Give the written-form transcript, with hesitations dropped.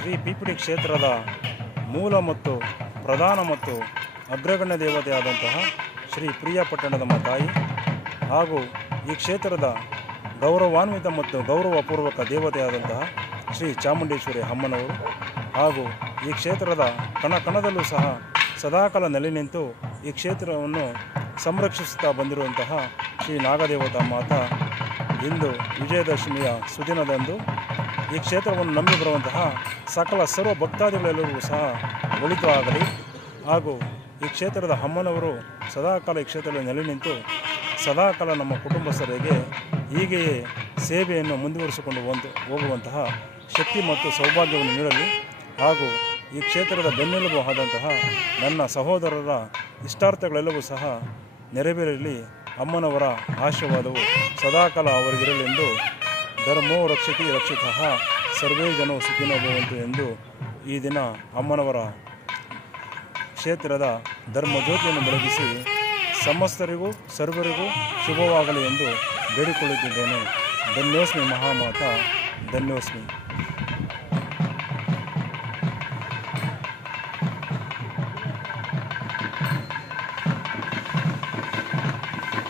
ಶ್ರೀ ಪಿಪಿಡಿ ಕ್ಷೇತ್ರದ ಮೂಲ ಮತ್ತು ಪ್ರಧಾನ ಮತ್ತು ಅಗ್ರಗಣ್ಯ ದೇವತೆಯಾದಂತಹ ಶ್ರೀ ಪ್ರಿಯಪಟ್ಟಣದ ತಾಯಿ ಹಾಗೂ ಈ ಕ್ಷೇತ್ರದ ಗೌರವಾನ್ವಿತ ಮತ್ತು ಗೌರವಪೂರ್ವಕ ದೇವತೆಯಾದಂತಹ ಶ್ರೀ ಚಾಮುಂಡೇಶ್ವರಿ ಅಮ್ಮನವರು ಹಾಗೂ ಈ ಕ್ಷೇತ್ರದ ಕಣಕಣದಲ್ಲೂ ಸಹ ಸದಾಕಾಲ ನೆಲೆ ನಿಂತು ಈ ಕ್ಷೇತ್ರವನ್ನು ಸಂರಕ್ಷಿಸುತ್ತಾ ಬಂದಿರುವಂತಹ ಶ್ರೀ ನಾಗದೇವತಾ ಮಾತಾ ಇಂದು ವಿಜಯದಶಮಿಯ ಸುದಿನದಂದು ಈ ಕ್ಷೇತ್ರವನ್ನು ನಂಬಿ ಬರುವಂತಹ ಸಕಲ ಸರ್ವ ಭಕ್ತಾದಿಗಳೆಲ್ಲರಿಗೂ ಸಹ ಒಳಿತು ಆಗಲಿ ಹಾಗೂ ಈ ಕ್ಷೇತ್ರದ ಅಮ್ಮನವರು ಸದಾಕಾಲ ಈ ಕ್ಷೇತ್ರದಲ್ಲಿ ನೆಲೆ ನಿಂತು ಸದಾಕಾಲ ನಮ್ಮ ಕುಟುಂಬಸ್ಥರಿಗೆ ಹೀಗೆಯೇ ಸೇವೆಯನ್ನು ಮುಂದುವರಿಸಿಕೊಂಡು ಹೋಗುವಂತಹ ಶಕ್ತಿ ಮತ್ತು ಸೌಭಾಗ್ಯವನ್ನು ನೀಡಲಿ ಹಾಗೂ ಈ ಕ್ಷೇತ್ರದ ಬೆನ್ನೆಲುಬು ಆದಂತಹ ನನ್ನ ಸಹೋದರರ ಇಷ್ಟಾರ್ಥಗಳೆಲ್ಲವೂ ಸಹ ನೆರವೇರಲಿ. ಅಮ್ಮನವರ ಆಶೀರ್ವಾದವು ಸದಾಕಾಲ ಅವರಿಗಿರಲೆಂದು ಧರ್ಮೋ ರಕ್ಷತಿ ರಕ್ಷಿತಃ ಸರ್ವೇ ಜನೋ ಸುಖಿನೋ ಭವಂತು ಎಂದು ಈ ದಿನ ಅಮ್ಮನವರ ಕ್ಷೇತ್ರದ ಧರ್ಮಜ್ಯೋತಿಯನ್ನು ಬೆಳಗಿಸಿ ಸಮಸ್ತರಿಗೂ ಸರ್ವರಿಗೂ ಶುಭವಾಗಲಿ ಎಂದು ಬೇಡಿಕೊಳ್ಳುತ್ತಿದ್ದೇನೆ. ಧನ್ಯೋಸ್ಮಿ ಮಹಾಮಾತಾ, ಧನ್ಯೋಸ್ಮಿ.